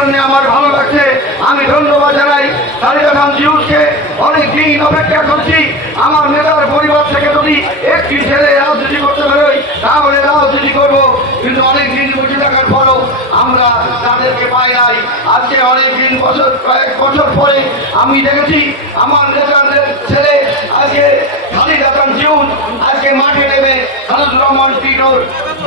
জন্য আমার ভালো লাগছে। আমি ধন্যবাদ জানাই খালেদা খান জিউসকে। অনেক দিন অপেক্ষা করছি আমার নেতার পরিবার থেকে যদি একটি ছেলে রাজনীতি করতে বেরোয় তাহলে রাজনীতি করবো, কিন্তু অনেক দিন বসে থাকার পরও আমরা তাদেরকে পাই নাই। আজকে অনেক দিন কয়েক বছর পরে আমি দেখেছি আমার নেতার ছেলে আজকে খালেদা খান জিউস আজকে মাঠে নেমে খালেদুর রহমান টিটোর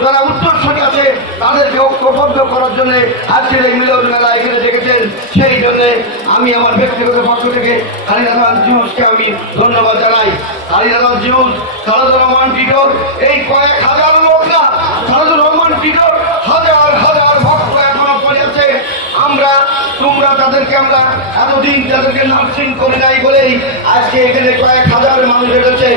যারা উত্তরসূরি আছে তাদেরকে ঐক্যবদ্ধ করার জন্য আজকের এই মিলন মেলা এখানে দেখেছেন। সেই জন্যে আমি আমার ব্যক্তিগত পক্ষ থেকে খালেদা খান জিউসকে আমি ধন্যবাদ জানাই। খালেদা খান জিউস, খালেদুর রহমান টিটোর এই কয়েক হাজার লোক না, খালেদুর রহমান টিটোর হাজার হাজার ভক্ত এখনো পড়ে আছে। তোমরা তাদেরকে আমরা এতদিন তাদেরকে নার্সিং করে নাই বলেই আজকে এখানে কয়েক হাজার মানুষ এসেছে।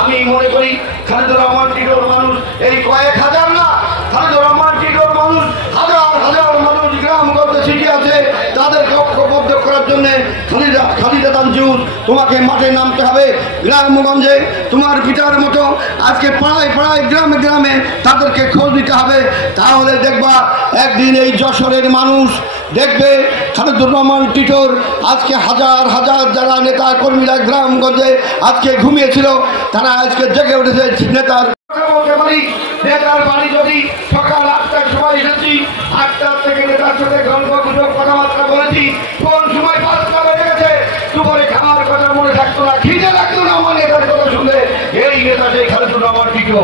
আমি মনে করি খালেদুর রহমান টিটোর মানুষ এই কয়েক হাজার না, খালেদুর রহমান টিটোর মানুষ হাজার হাজার মানুষ গ্রামগঞ্জে শিখে আছে। তাদেরকে ঐক্যবদ্ধ করার জন্য খালেদা খান জিউস তোমাকে মাঠে নামতে হবে। গ্রামগঞ্জে তোমার পিতার মতো আজকে পাড়ায় পাড়ায় গ্রামে গ্রামে তাদেরকে খোঁজ দিতে হবে। তাহলে দেখবা একদিন এই যশোরের মানুষ দেখবে খালেদুর রহমান টিটোর আজকে হাজার হাজার যারা নেতা কর্মীরা গ্রামগঞ্জে আজকে ঘুমিয়েছিল তারা আজকে জেগে উঠেছে। নেতার বাড়ি যদি সকাল 8টার সময় এসেছি, 8টার থেকে নেতার সাথে গল্প গুজব কথাবার্তা বলেছি, কোন সময় 5টা বেজে গেছে, দুপুরে খাওয়ার কথা মনে থাকতো না, খিদে লাগতো না আমার নেতার কথা শুনলে। এই নেতা সেই খালেদুর রহমান টিটো।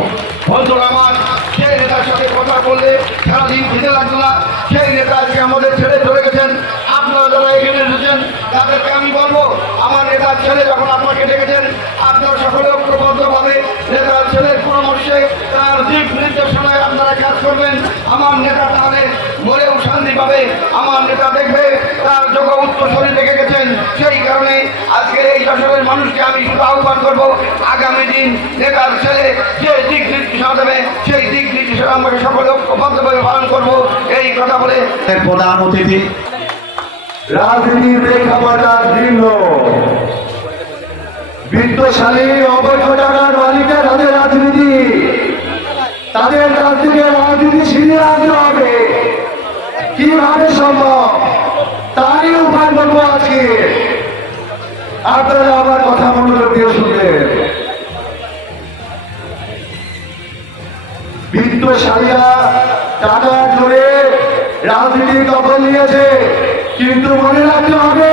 বন্ধুরা আমার, সেই নেতার সাথে কথা বললে সারাদিন খিদে লাগতো না। সেই নেতা আজকে আমাদের ছেড়ে চলে গেছেন। আপনারা যারা এখানে এসেছেন তাদেরকে আমি বলবো, আমার নেতার ছেলে যখন আপনাকে ডেকেছেন আপনার সকলে ঐক্যবদ্ধভাবে নেতার ছেলের পরামর্শে তার দিক নির্দেশনায় আপনারা কাজ করবেন। আমার নেতা তাহলে মরেও শান্তি পাবে। আমার নেতা দেখবে তার যোগ্য উত্তরসূরি রেখে গেছেন। সেই কারণে আজকের এই যশোরের মানুষকে আমি শুধু আহ্বান করবো, আগামী দিন নেতার ছেলে যে দিক নির্দেশনা দেবে সেই দিক নির্দেশনা আমাকে সকলে ঐক্যবদ্ধভাবে পালন করবো। এই কথা বলে প্রধান অতিথি রাজনীতির প্রেক্ষাপটটা ভিন্ন। বিত্তশালী অবৈধ টাকার মালিকা তাদের রাজনীতি, তাদের কাছ থেকে রাজনীতি ছিনিয়ে আনতে হবে। কিভাবে সম্ভব তারই উপায় বলবো আজকে। আপনারা আমার কথা মনোযোগ দিয়ে শুনবেন। বিত্তশালীরা টাকার জোরে রাজনীতির দখল নিয়েছে, কিন্তু মনে রাখতে হবে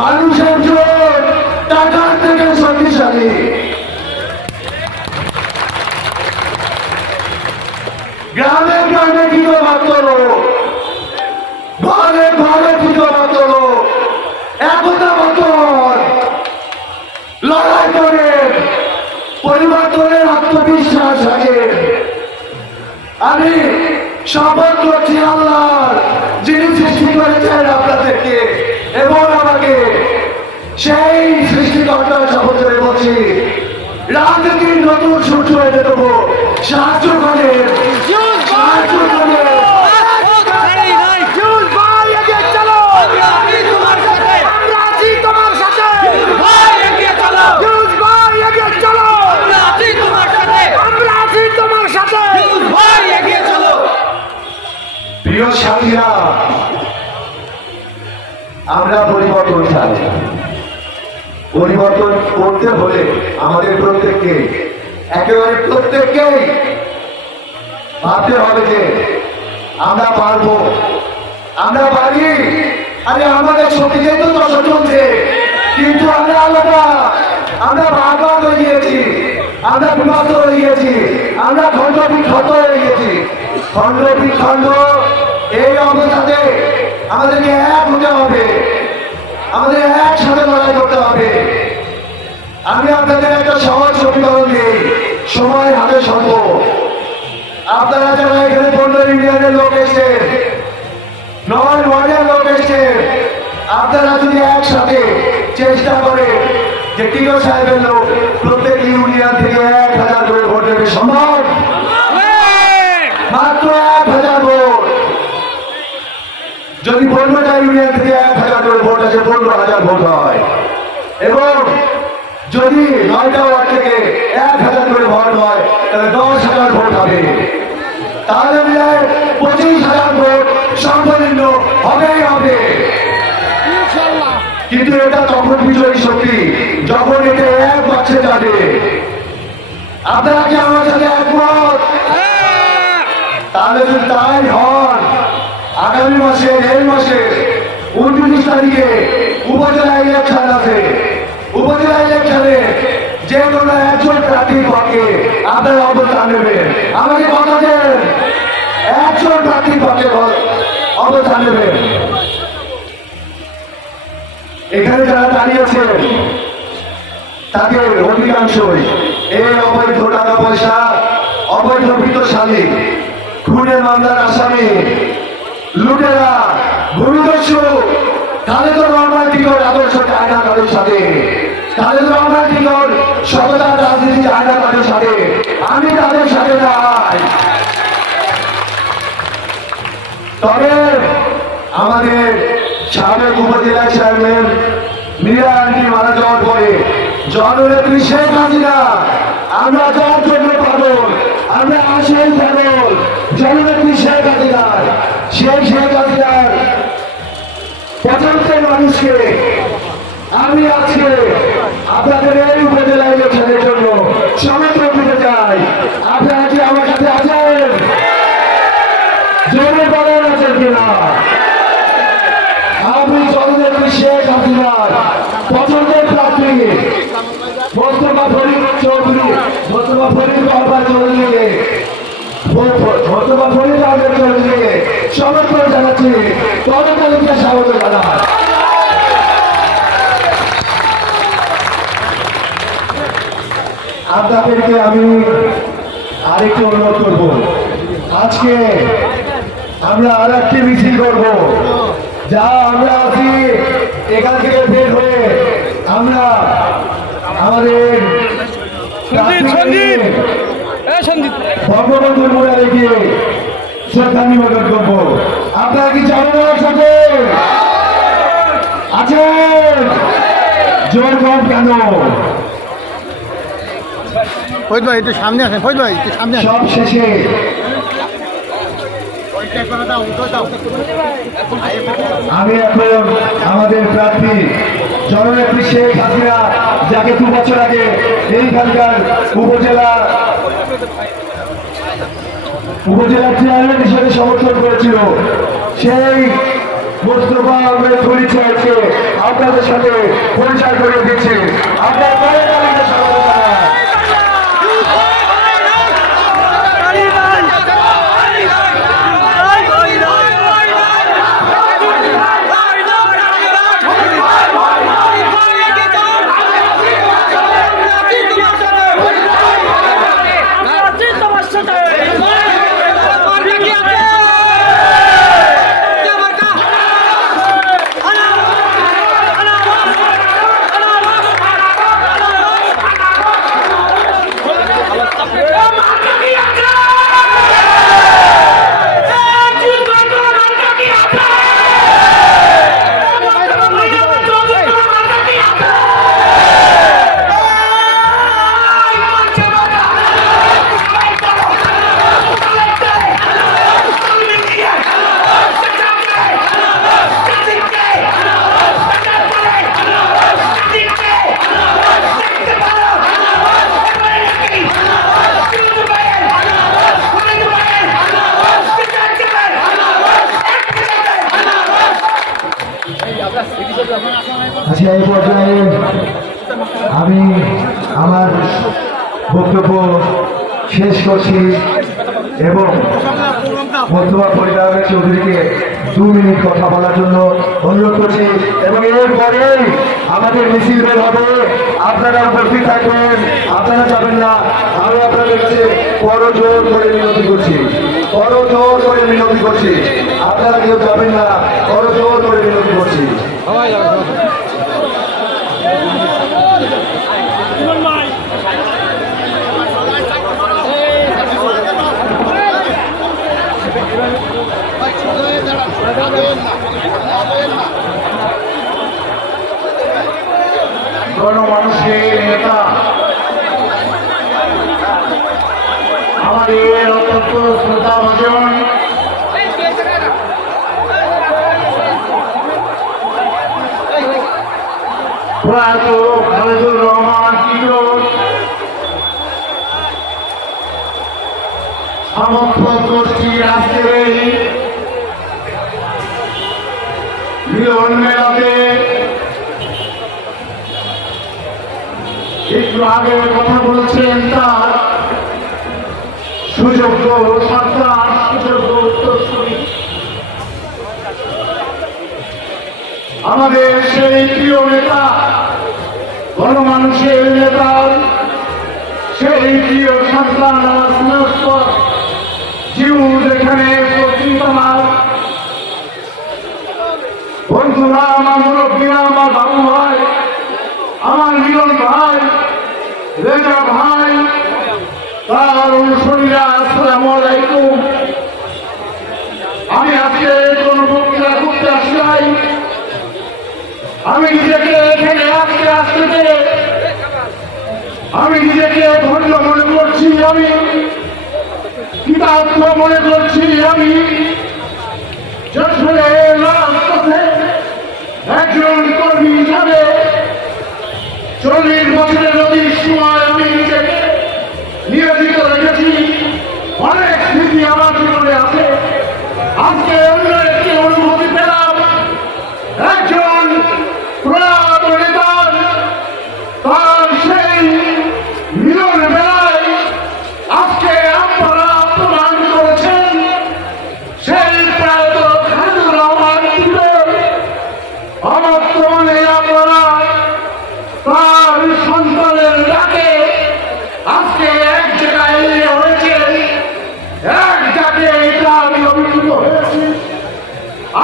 মানুষের জোর টাকার থেকে শক্তিশালী। গ্রামে গ্রামে কিছু মাত্র লোক, ঘরে ঘরে কিছু মাত্র লোক একতা মতন লড়াই করে পরিবর্তনের আত্মবিশ্বাস থাকে। আমি শপথ করছি আল্লাহর যিনি সৃষ্টি করেছেন আপনাদেরকে এবং আমাকে, সেই সৃষ্টিকর্তার শপথ করে বলছি রাজনীতির নতুন সূর্য এনে দেবো। সাহায্য করে সাহায্য করে প্রিয় সাথীরা, আমরা পরিবর্তন চাই। পরিবর্তন করতে হলে আমাদের প্রত্যেককে, একেবারে প্রত্যেককেই ভাবতে হবে যে আমরা পারবো, আমরা পারি। আরে আমাদের শক্তি যেহেতু 10 চলছে, কিন্তু আমরা আলাদা, আমরা ভাগ হয়ে গিয়েছি, আমরা বিভক্ত হয়ে গিয়েছি, আমরা খণ্ড বিখণ্ড হয়ে গেছি। খণ্ড বিখণ্ড এই অবস্থাতে আমাদেরকে এক হতে হবে, আমাদের একসাথে লড়াই করতে হবে। আমি আপনাদের একটা সহজ সমীকরণ দিই, সময় হাতে স্বল্প। আপনারা যারা এখানে 15 ইউনিয়নের লোক এসেছেন, 9 ওয়ার্ডের লোক এসেছেন, আপনারা যদি একসাথে চেষ্টা করে যে টিও সাহেবের লোক প্রত্যেক ইউনিয়ন থেকে 1000 করে ভোট দেবে, সম্ভব? মাত্র 1000 ভোট। যদি 15টা ইউনিয়ন থেকে 1000 করে ভোট আছে, 15,000 ভোট হয়। এবং যদি 9টা ওয়ার্ড থেকে 1000 করে ভোট হয় তাহলে 10,000 ভোট হবে। তাহলে 25,000 ভোট সর্বনিম্ন হবেই কিন্তু এটা তখন বিজয়ী শক্তি যখন এটা এক বাক্সে যাবে। আপনারা কি আমার সাথে একমত? তাহলে যদি তাই হন, আগামী মাসে এই মাসে 29 তারিখে উপজেলা ইলেকশন আছে। উপজেলা ইলেকশনে যে কোনো একজন প্রার্থীর পক্ষে আপনারা অবস্থান নেবেন। আমাকে কথা দেন, একজন প্রার্থীর পক্ষে অবস্থান নেবেন। এখানে যারা দাঁড়িয়েছেন তাদের অধিকাংশই এই অবৈধ টাকা পয়সা, অবৈধ বিত্তশালী, খুনের মামলার আসামি, লুটেরা, ভূমিদস্যু, খালেদুর রহমান টিকর আদর্শ চায় না তাদের সাথে। খালেদুর রহমান টিকর সততার রাজনীতি চায় না তাদের সাথে। আমি তাদের সাথে নাই। তবে আমাদের সাবেক উপজেলা চেয়ারম্যান মীরা আন্টি মারা যাওয়ার পরে জননেত্রী শেখ হাসিনা, আমরা যার জন্য পাগল, আমরা আসেই পাগল জননেত্রী শেখ হাসিনার। সেই শেখ হাসিনার পছন্দের মানুষকে আমি আজকে আপনাদের এই উপজেলা ইলেকশনের জন্য সমর্থন দিতে চাই। আপনারা কি আমার সাথে আছেন? জোরে বলেন আছেন কিনা? আমি জননেত্রী শেখ হাসিনার পছন্দের প্রার্থী মোস্তফা ফরিদ চৌধুরী, মোস্তফা ফরিদ বাবা চৌধুরীকে, মোস্তফা ফরিদ আহমেদ চৌধুরীকে সমর্থন জানাচ্ছি। তদকালীনকে স্বাগত জানাই। আপনাদেরকে আমি আরেকটি অনুরোধ করব, আজকে আমরা আর একটি মিছিল করব। যা আমরা আছি এখান থেকে বের হয়ে আমরা আমাদের বঙ্গবন্ধুর মুরারে গিয়ে শ্রদ্ধা নিবেদন করবো। আপনারা কি যাবেন আমার সাথে? আছেন? জোর কম কেন? ফরিদ ভাই একটু সামনে আসেন, ফরিদ ভাই একটু সামনে আসেন। সব শেষে আমি এখন আমাদের প্রার্থী জননেত্রী শেখ হাসিনা, যাকে 2 বছর আগে এইখানকার উপজেলার চেয়ারম্যান হিসেবে সমর্থন করেছিল, সেই মোস্তফা আহমেদ ফরিদ সাহেবকে আপনাদের সাথে পরিচয় করে দিচ্ছি। আপনার এই পর্যায়ে আমি আমার বক্তব্য শেষ করছি এবং মোস্তফা ফরিদ আহমেদ চৌধুরীকে 2 মিনিট কথা বলার জন্য অনুরোধ করছি এবং এরপরে আমাদের মিছিল বের হবে। আপনারা উপস্থিত থাকবেন, আপনারা যাবেন না। আমি আপনাদের কাছে করজোর করে মিনতি করছি, করজোর করে মিনতি করছি, আপনারা কেউ যাবেন না, করজোর করে মিনতি করছি। গণমানুষের নেতা, আমাদের অত্যন্ত শ্রদ্ধাভাজন প্রয়াত খালেদুর রহমান টিটুর সমর্থক গোষ্ঠীর আজকের এই মিলন মেলাতে একটু আগে কথা বলছেন তার সুযোগ্য সন্তান, সুযোগ্য উত্তরসূরি আমাদের সেই প্রিয় নেতা, গণমানুষের নেতা, সেই প্রিয় সন্তান জিউস এখানে আমার বন্ধুরা, আমার মুরব্বীরা, আমার বাবু ভাই, আমার মিলন ভাই, রেজা ভাই, তার অনুসরীরা, আসসালামু আলাইকুম। আমি আজকে কোন বক্তৃতা করতে আসি নাই। আমি নিজেকে এখানে আসতে পেরে আমি নিজেকে ধন্য মনে করছি, আমি কৃতার্থ মনে করছি। আমি যশোরের রাজপথে একজন কর্মী হিসাবে 40 বছরের অধিক সময় আমি নিজেকে নিয়োজিত রেখেছি। অনেক স্মৃতি আমার জীবনে আছে। আজকে অন্য একটি অনুভূতি পেলাম, একজন প্রয়াত নেতার তার সেই মিলন মেলায় আজকে আপনারা প্রমাণ করেছেন সেই প্রয়াত খালেদুর রহমান টিটুর বর্তমানে আপনারা তার সন্তানের ডাকে আজকে এক জায়গায় হয়েছে, এক ডাকে এটা আমি অভিভূত হয়েছি।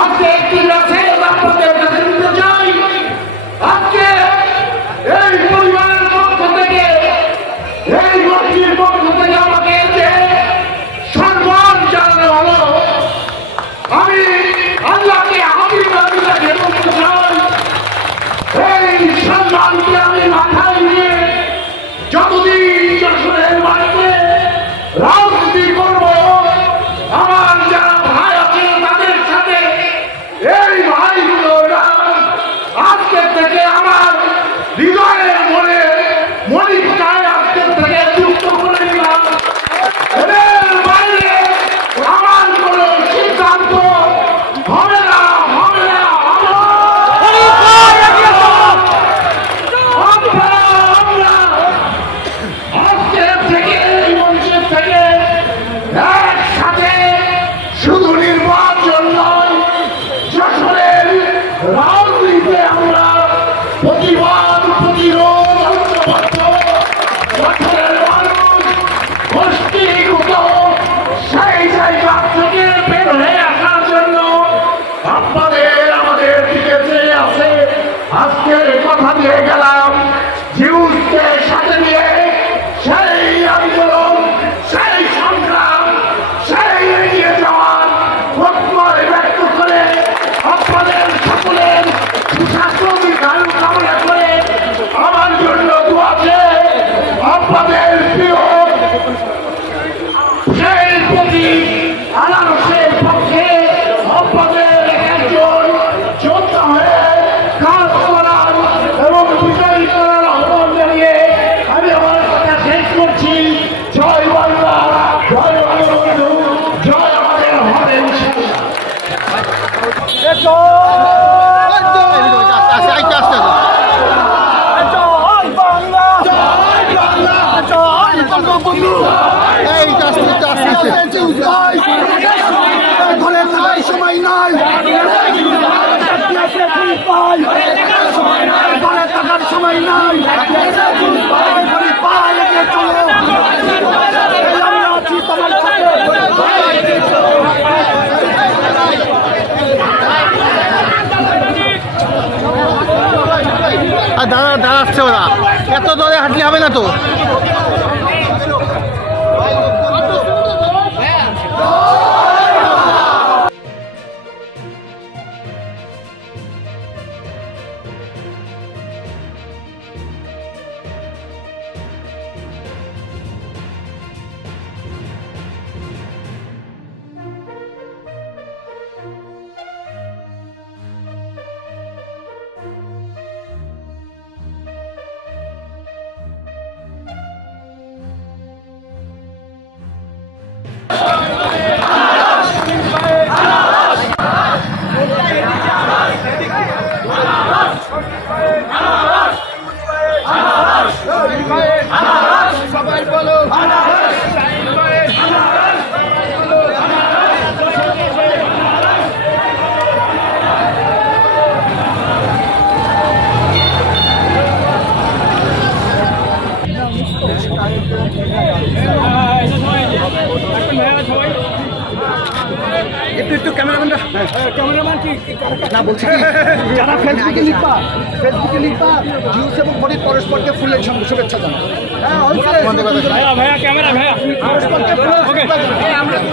আজকে একটি মেসেজ আপনাদের কাছে দিতে চাই। আজকে এই পরিবারের পক্ষ থেকে, এই গোষ্ঠীর পক্ষ থেকে আমাকে যে সম্মান জানানো হলো, আমি আল্লাহকে হাজির দাবিটাকে বলতে চাই, এই সম্মানকে আমি মাথায় নিয়ে যতদিন যশোরের বাড়িতে রাজনীতি করব, আমার যারা ভাই আছে তাদের সাথে এই ভাইগুলো আজকে থেকে আমার হৃদয়ের মনে মনিকায় আজকের থেকে যুক্ত করে দিলাম। এদের বাইরে আমার কোন সিদ্ধান্ত হবে না, হবে না, আজকের থেকে এই মঞ্চের থেকে একসাথে শুধু নির্বাচন নয়, যশোরের রাজনীতিতে আমরা প্রতিবাদ, প্রতিরোধ, ঐক্যবদ্ধ যশোরের মানুষ গোষ্ঠীগত সেই জায়গা থেকে বের হয়ে আসার জন্য আপনাদের আমাদের দিকে চেয়ে আছে। আজকের কথা দিয়ে গেলাম, জিউসকে সাথে নিয়ে সেই আন্দোলন, সেই সংগ্রাম, সেই এগিয়ে যাওয়ার প্রত্যয় ব্যক্ত করে আপনাদের সকলের সুস্বাস্থ্য দীর্ঘায়ু কামনা করে আমার জন্য দোয়া চেয়ে আপনাদের প্রিয় সেই প্রতি আনারসের পক্ষে আপনাদের একজন যোদ্ধা হয়ে কাজ করার এবং বিজয়ী করার আহ্বান জানিয়ে আমি আমার কথা শেষ করছি। জয় বাংলা, জয় বঙ্গবন্ধু, জয় আমাদের হবে সময় নাই, টাকার সময় নাই, দাঁড়াচ্ছে ওরা, এত দরে হাঁটলে হবে না তো। না বলছি কি যারা ফেসবুকে লিখবা জিউস এবং ফরিদ পরস্পরকে ফুলের সঙ্গে শুভেচ্ছা জানায়। হ্যাঁ, ভাইয়া ক্যামেরা ভাইয়া পরস্পরকে ফুলের শুভেচ্ছা জানায়।